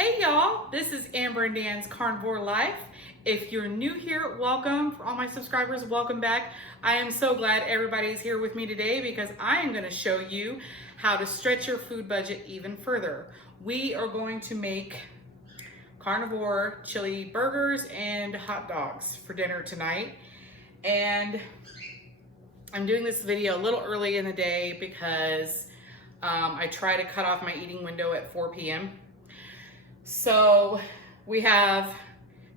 Hey y'all, this is Amber and Dan's Carnivore Life. If you're new here, welcome. For all my subscribers, welcome back. I am so glad everybody's here with me today because I am going to show you how to stretch your food budget even further. We are going to make carnivore chili burgers and hot dogs for dinner tonight. And I'm doing this video a little early in the day because I try to cut off my eating window at 4 p.m. So we have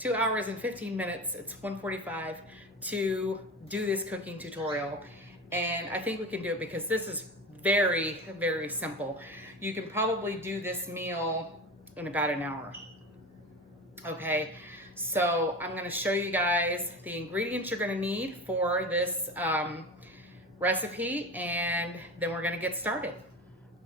2 hours and 15 minutes, it's 1:45, to do this cooking tutorial. And I think we can do it because this is very, very simple. You can probably do this meal in about an hour. Okay, so I'm gonna show you guys the ingredients you're gonna need for this recipe, and then we're gonna get started.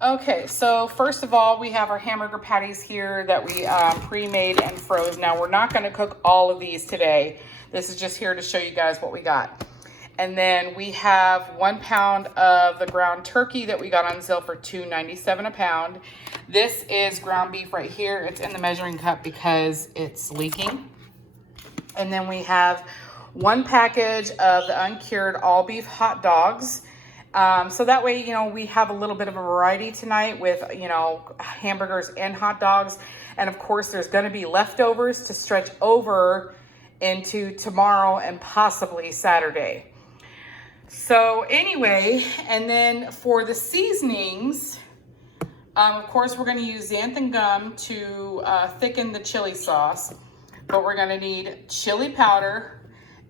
Okay, so first of all, we have our hamburger patties here that we pre-made and froze. Now, we're not gonna cook all of these today. This is just here to show you guys what we got. And then we have 1 pound of the ground turkey that we got on sale for $2.97 a pound. This is ground beef right here. It's in the measuring cup because it's leaking. And then we have 1 package of the uncured all beef hot dogs. So that way, you know, we have a little bit of a variety tonight with, you know, hamburgers and hot dogs. And of course, there's going to be leftovers to stretch over into tomorrow and possibly Saturday. So anyway, and then for the seasonings, of course, we're going to use xanthan gum to thicken the chili sauce. But we're going to need chili powder,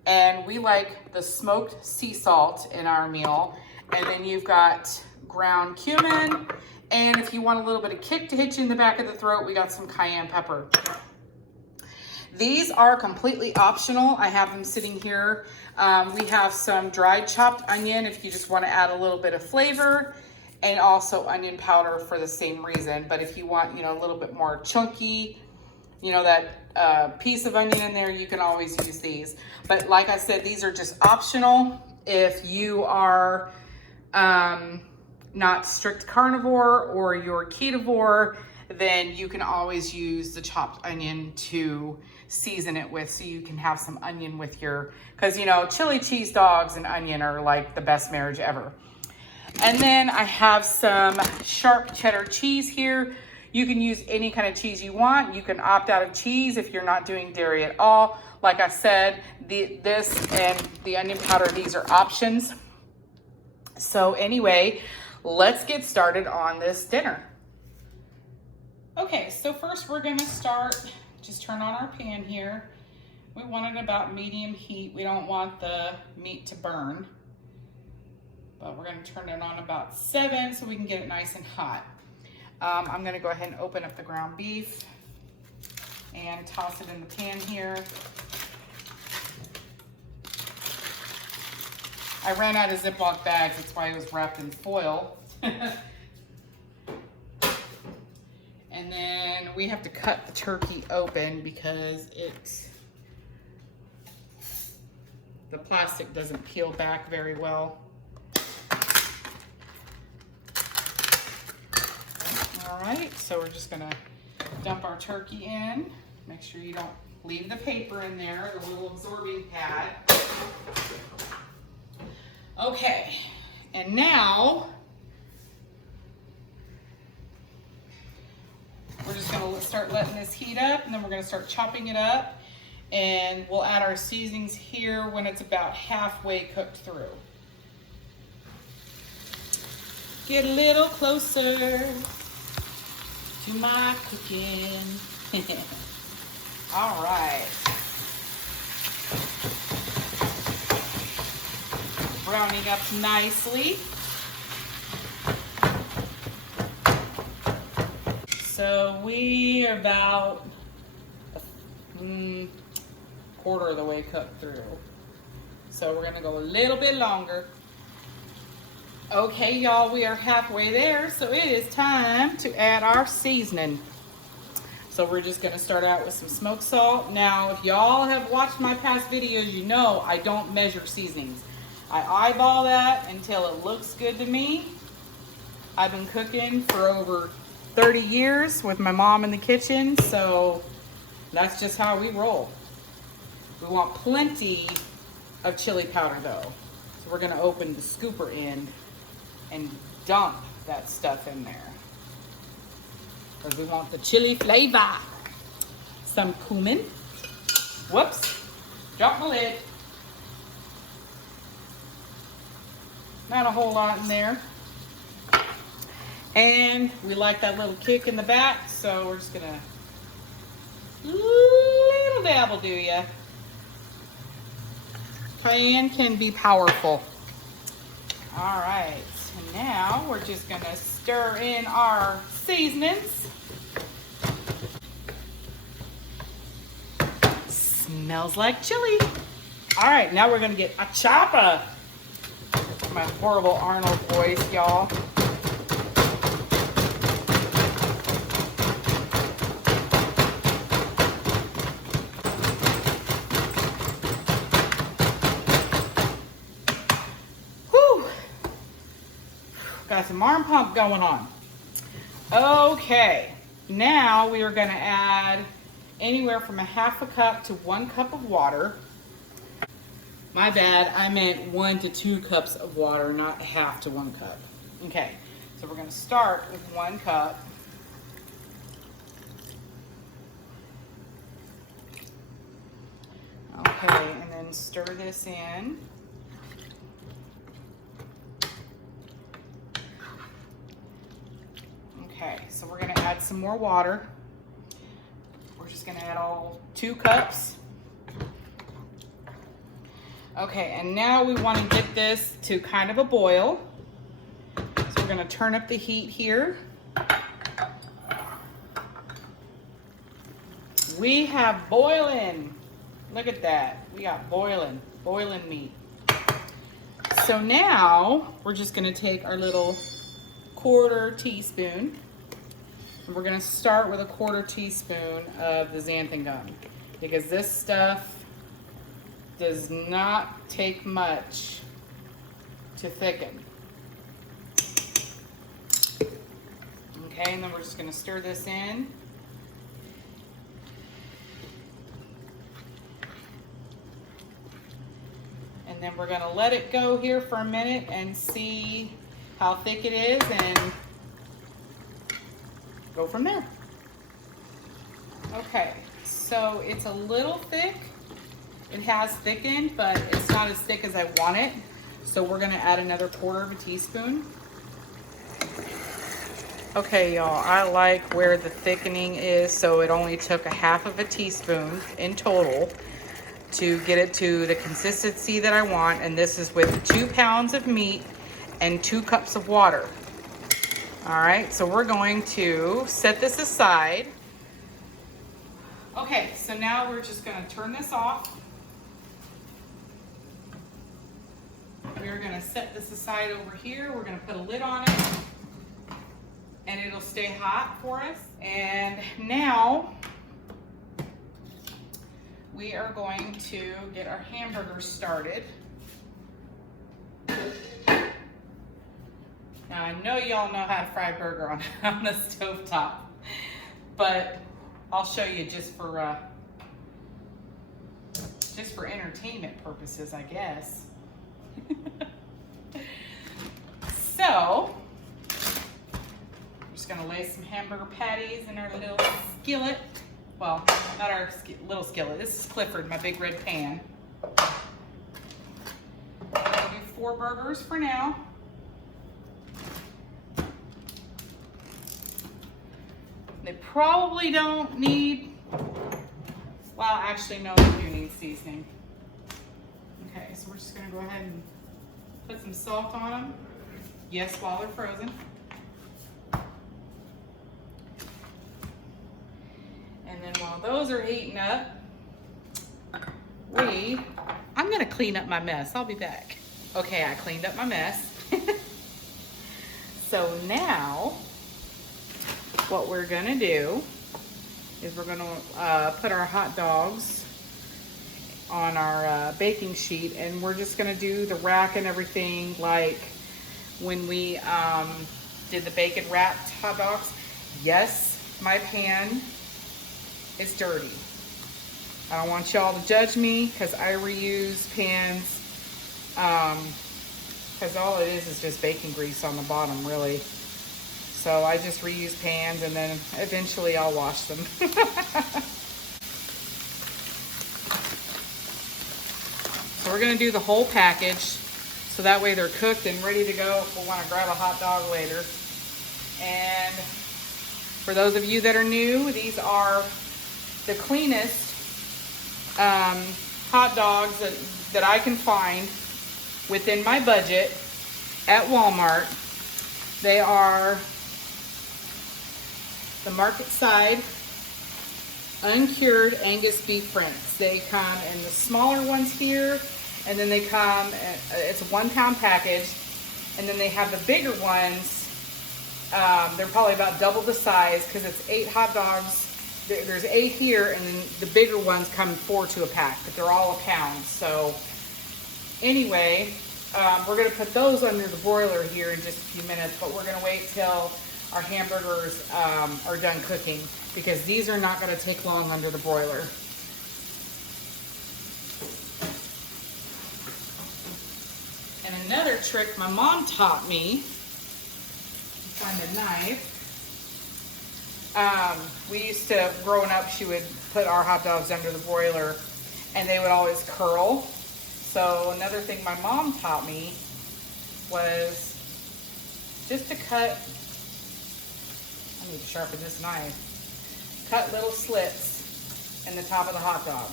and we like the smoked sea salt in our meal. And then you've got ground cumin. And if you want a little bit of kick to hit you in the back of the throat, we got some cayenne pepper. These are completely optional. I have them sitting here. We have some dried chopped onion if you just want to add a little bit of flavor, and also onion powder for the same reason. But if you want, you know, a little bit more chunky, you know, that piece of onion in there, you can always use these. But like I said, these are just optional. If you are not strict carnivore or you're ketovore, then you can always use the chopped onion to season it with, so you can have some onion with your, because you know, chili cheese dogs and onion are like the best marriage ever. And then I have some sharp cheddar cheese here. You can use any kind of cheese you want. You can opt out of cheese if you're not doing dairy at all. Like I said, this and the onion powder, these are options. So anyway, let's get started on this dinner. Okay, so first we're gonna start, just turn on our pan here. We want it about medium heat. We don't want the meat to burn, but we're gonna turn it on about 7 so we can get it nice and hot. I'm gonna go ahead and open up the ground beef and toss it in the pan here. I ran out of Ziploc bags, that's why it was wrapped in foil. And then we have to cut the turkey open because the plastic doesn't peel back very well. All right, so we're just gonna dump our turkey in. Make sure you don't leave the paper in there, the little absorbing pad. Okay, and now we're just gonna start letting this heat up, and then we're gonna start chopping it up, and we'll add our seasonings here when it's about halfway cooked through. Get a little closer to my cooking. All right. Browning up nicely. So we are about a quarter of the way cooked through. So we're gonna go a little bit longer. Okay, y'all, we are halfway there, so it is time to add our seasoning. So we're just gonna start out with some smoked salt. Now, if y'all have watched my past videos, you know I don't measure seasonings. I eyeball that until it looks good to me. I've been cooking for over 30 years with my mom in the kitchen, so that's just how we roll. We want plenty of chili powder though. So we're gonna open the scooper end and dump that stuff in there, because we want the chili flavor. Some cumin. Whoops, drop my lid. Not a whole lot in there. And we like that little kick in the back, so we're just gonna little dabble do ya. Cayenne can be powerful. All right, and now we're just gonna stir in our seasonings. Smells like chili. All right, now we're gonna get a chopper. My horrible Arnold voice, y'all. Whew. Got some arm pump going on. Okay, now we are gonna add anywhere from a half a cup to 1 cup of water. My bad, I meant 1 to 2 cups of water, not half to 1 cup. Okay, so we're gonna start with 1 cup. Okay, and then stir this in. Okay, so we're gonna add some more water. We're just gonna add all 2 cups. Okay, and now we want to get this to kind of a boil. So we're going to turn up the heat here. We have boiling. Look at that. We got boiling meat. So now we're just going to take our little 1/4 teaspoon. And we're going to start with a 1/4 teaspoon of the xanthan gum, because this stuff does not take much to thicken. Okay, and then we're just gonna stir this in. And then we're gonna let it go here for a minute and see how thick it is and go from there. Okay, so it's a little thick. It has thickened, but it's not as thick as I want it. So we're gonna add another 1/4 teaspoon. Okay, y'all, I like where the thickening is, so it only took a half of a teaspoon in total to get it to the consistency that I want. And this is with 2 pounds of meat and 2 cups of water. All right, so we're going to set this aside. Okay, so now we're just gonna turn this off. We're gonna set this aside over here. We're gonna put a lid on it and it'll stay hot for us. And now we are going to get our hamburger started. Now I know y'all know how to fry a burger on the stovetop, but I'll show you just for entertainment purposes, I guess. So, I'm just gonna lay some hamburger patties in our little skillet. Well, not our little skillet. This is Clifford, my big red pan. I'll do 4 burgers for now. They probably don't need, well, actually no, they do need seasoning. Okay, so we're just gonna go ahead and put some salt on them. Yes, while they're frozen. And then while those are heating up, I'm gonna clean up my mess. I'll be back. Okay, I cleaned up my mess. So now, what we're gonna do is we're gonna put our hot dogs on our baking sheet, and we're just gonna do the rack and everything like when we did the bacon wrapped hot dogs. Yes, my pan is dirty. I don't want y'all to judge me because I reuse pans. Because all it is just bacon grease on the bottom, really. So I just reuse pans and then eventually I'll wash them. So we're gonna do the whole package so that way they're cooked and ready to go if we wanna grab a hot dog later. And for those of you that are new, these are the cleanest hot dogs that I can find within my budget at Walmart. They are the market side uncured Angus beef franks. They come in the smaller ones here, and then they come, it's a 1 pound package, and then they have the bigger ones. They're probably about double the size because it's 8 hot dogs. There's 8 here, and then the bigger ones come 4 to a pack, but they're all a pound. So anyway, we're gonna put those under the broiler here in just a few minutes, but we're gonna wait till our hamburgers are done cooking because these are not gonna take long under the broiler. And another trick my mom taught me, find a knife. We used to, growing up, she would put our hot dogs under the broiler and they would always curl. So another thing my mom taught me was just to cut, I need to sharpen this knife, cut little slits in the top of the hot dog.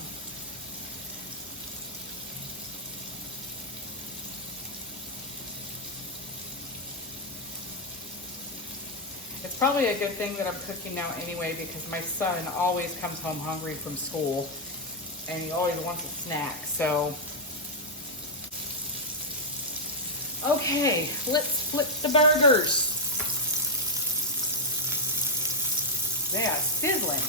It's probably a good thing that I'm cooking now anyway because my son always comes home hungry from school and he always wants a snack, so. Okay, let's flip the burgers. They are sizzling.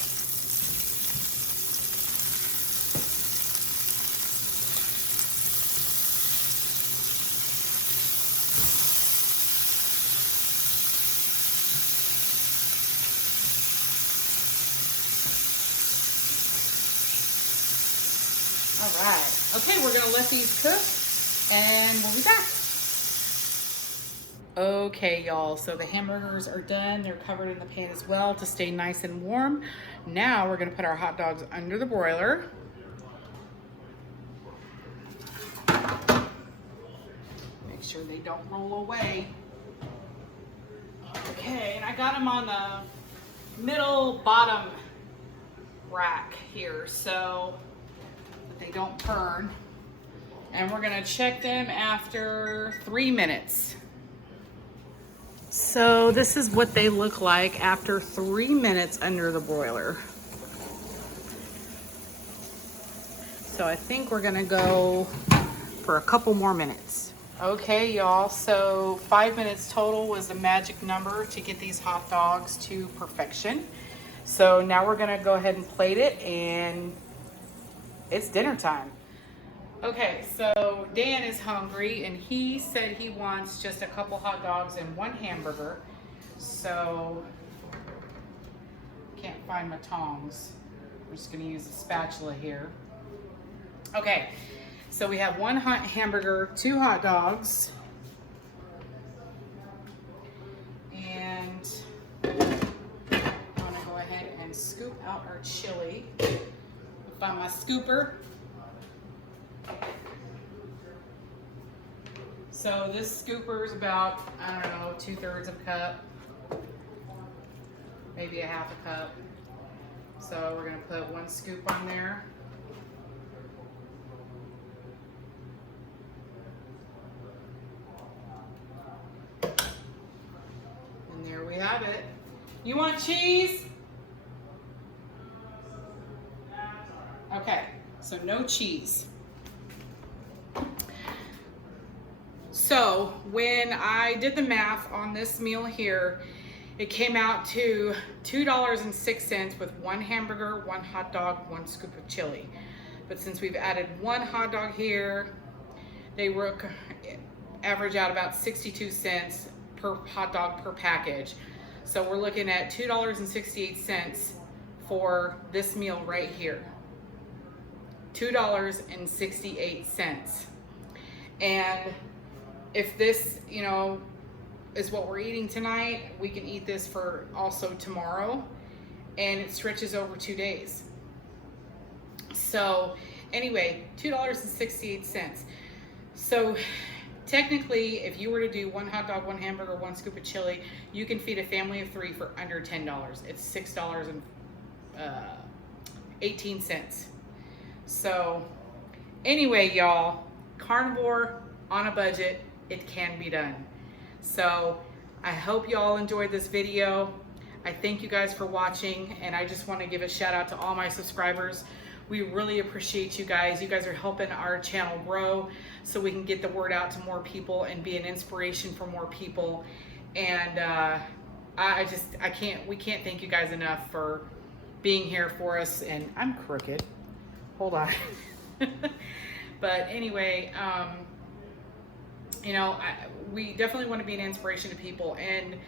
All right. Okay, we're gonna let these cook and we'll be back. Okay, y'all, so the hamburgers are done. They're covered in the pan as well to stay nice and warm. Now we're gonna put our hot dogs under the broiler. Make sure they don't roll away. Okay, and I got them on the middle bottom rack here so that they don't burn. And we're gonna check them after 3 minutes. So this is what they look like after 3 minutes under the broiler. So I think we're gonna go for a couple more minutes. Okay, y'all, so 5 minutes total was the magic number to get these hot dogs to perfection. So now we're gonna go ahead and plate it and it's dinner time. Okay, so Dan is hungry and he said he wants just a couple hot dogs and 1 hamburger. So, can't find my tongs. We're just gonna use a spatula here. Okay, so we have 1 hot hamburger, 2 hot dogs, and I'm gonna go ahead and scoop out our chili. Find my scooper. So this scooper is about, I don't know, 2/3 of a cup, maybe a 1/2 a cup. So we're gonna put 1 scoop on there. And there we have it. You want cheese? Okay, so no cheese. So when I did the math on this meal here, it came out to $2.06 with 1 hamburger, 1 hot dog, 1 scoop of chili. But since we've added 1 hot dog here, they average out about 62 cents per hot dog per package. So we're looking at $2.68 for this meal right here. $2.68. And if this, you know, is what we're eating tonight, we can eat this for also tomorrow, and it stretches over 2 days. So anyway, $2.68. So technically, if you were to do 1 hot dog, 1 hamburger, 1 scoop of chili, you can feed a family of 3 for under $10. It's $6.18. So anyway, y'all, carnivore on a budget, it can be done. So I hope y'all enjoyed this video. I thank you guys for watching, and I just want to give a shout out to all my subscribers. We really appreciate you guys. You guys are helping our channel grow so we can get the word out to more people and be an inspiration for more people. And we can't thank you guys enough for being here for us. And I'm crooked. Hold on. But anyway, you know, we definitely want to be an inspiration to people, and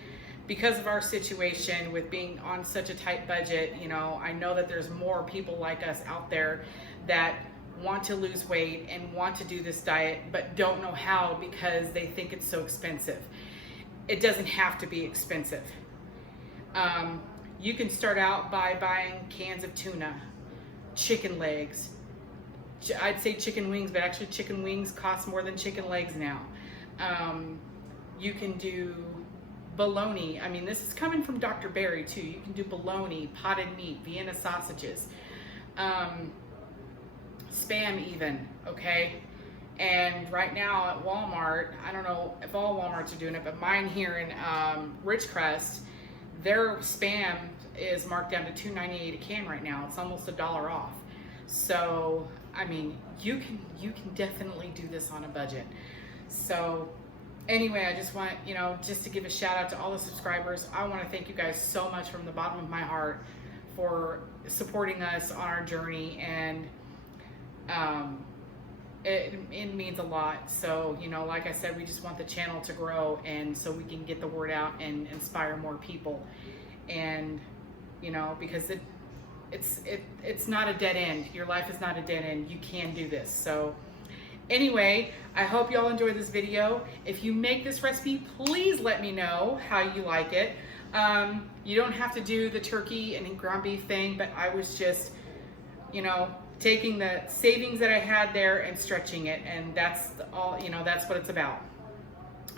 because of our situation with being on such a tight budget, you know, I know that there's more people like us out there that want to lose weight and want to do this diet but don't know how because they think it's so expensive. It doesn't have to be expensive. You can start out by buying cans of tuna, chicken legs. I'd say chicken wings, but actually chicken wings cost more than chicken legs now. You can do bologna. I mean, this is coming from Dr. Berry too. You can do bologna, potted meat, Vienna sausages, spam even, okay? And right now at Walmart, I don't know if all Walmarts are doing it, but mine here in Ridgecrest, their spam is marked down to $2.98 a can right now. It's almost $1 off. So, I mean, you can definitely do this on a budget. So anyway, I just want, you know, just to give a shout out to all the subscribers. I want to thank you guys so much from the bottom of my heart for supporting us on our journey, and it means a lot. So, you know, like I said, we just want the channel to grow, and so we can get the word out and inspire more people. And, you know, because it's not a dead end. Your life is not a dead end. You can do this. So anyway, I hope y'all enjoyed this video. If you make this recipe, please let me know how you like it. You don't have to do the turkey and ground beef thing, but I was just, you know, taking the savings that I had there and stretching it, and that's all, you know, that's what it's about.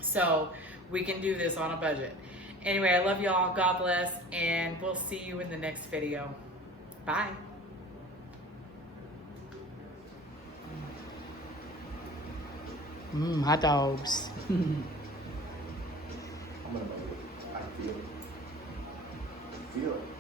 So we can do this on a budget. Anyway, I love y'all. God bless, and we'll see you in the next video. Bye. Hot dogs. I feel it.